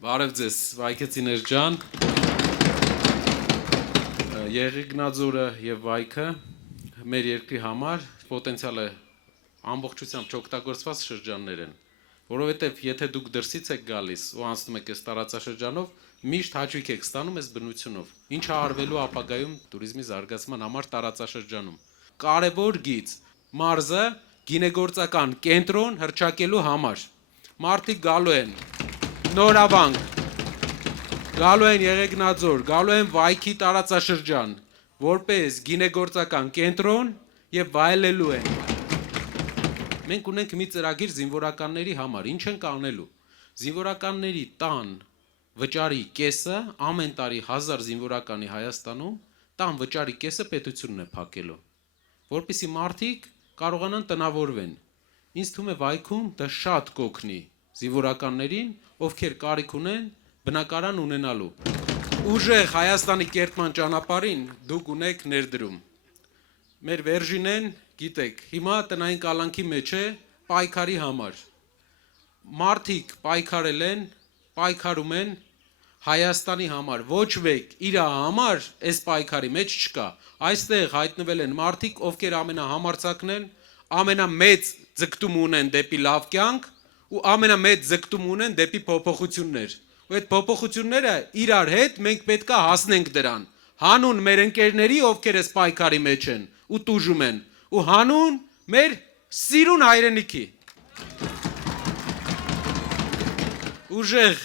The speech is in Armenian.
Բարև ձեզ, Վայքեցիներ ջան, Եղեգնաձորը եւ Վայքը մեր երկրի համար պոտենցիալ է ամբողջությամբ չօգտագործված շրջաններ են, որովհետեւ եթե դուք դրսից եք գալիս ու անցնում եք այս տարածաշրջանով, միշտ հաճույք եք ստանում այս բնությունով, ինչը արվելու ապագայում туриզմի զարգացման համար տարածաշրջանում։ Կարևոր գիծ, մարզը գինեգործական կենտրոն հռչակելու համար։ Մարդիկ գալու են Նորավանք, գալու են Եղեգնաձոր, գալու են Վայքի տարածաշրջան, որպես գինեգործական կենտրոն եւ վայելելու են։ Մենք ունենք մի ծրագիր զինվորականների համար, ինչ ենք անելու։ Զինվորականների տան վճարի կեսը ամեն տարի 1000 զինվորականի Հայաստանում, տան վճարի կեսը պետությունն է փակելու, որպեսզի մարդիկ կարողանան տնավորվեն։ Ինձ թվում է Վայքում դա շատ կօգնի զինվորականներին, ովքեր կարիք ունեն բնակարան ունենալու։ Ուժեղ Հայաստանի կերտման ճանապարհին դուք ունեք ներդրում։ Մեր Վերժինեն, գիտեք, հիմա տնային կալանքի մեջ է պայքարի համար։ Մարդիկ պայքարել են, պայքարում են Հայաստանի համար, ոչ ոք իր համար այս պայքարի մեջ չկա։ Այստեղ հայտնվել են մարդիկ, ովքեր ամենահամարցակն են, ամենամեծ ձգտում ունեն դեպի լավ կյանք ու ամենամեծ ձգտում ունեն դեպի փոփոխություններ։ Ու այդ փոփոխությունները իրար հետ մենք պետք է հասնենք դրան։ Հանուն մեր ընկերների, ովքեր այս պայքարի մեջ են ու տուժում են, ու հանուն մեր սիրուն հայրենիքի։ Ուժեղ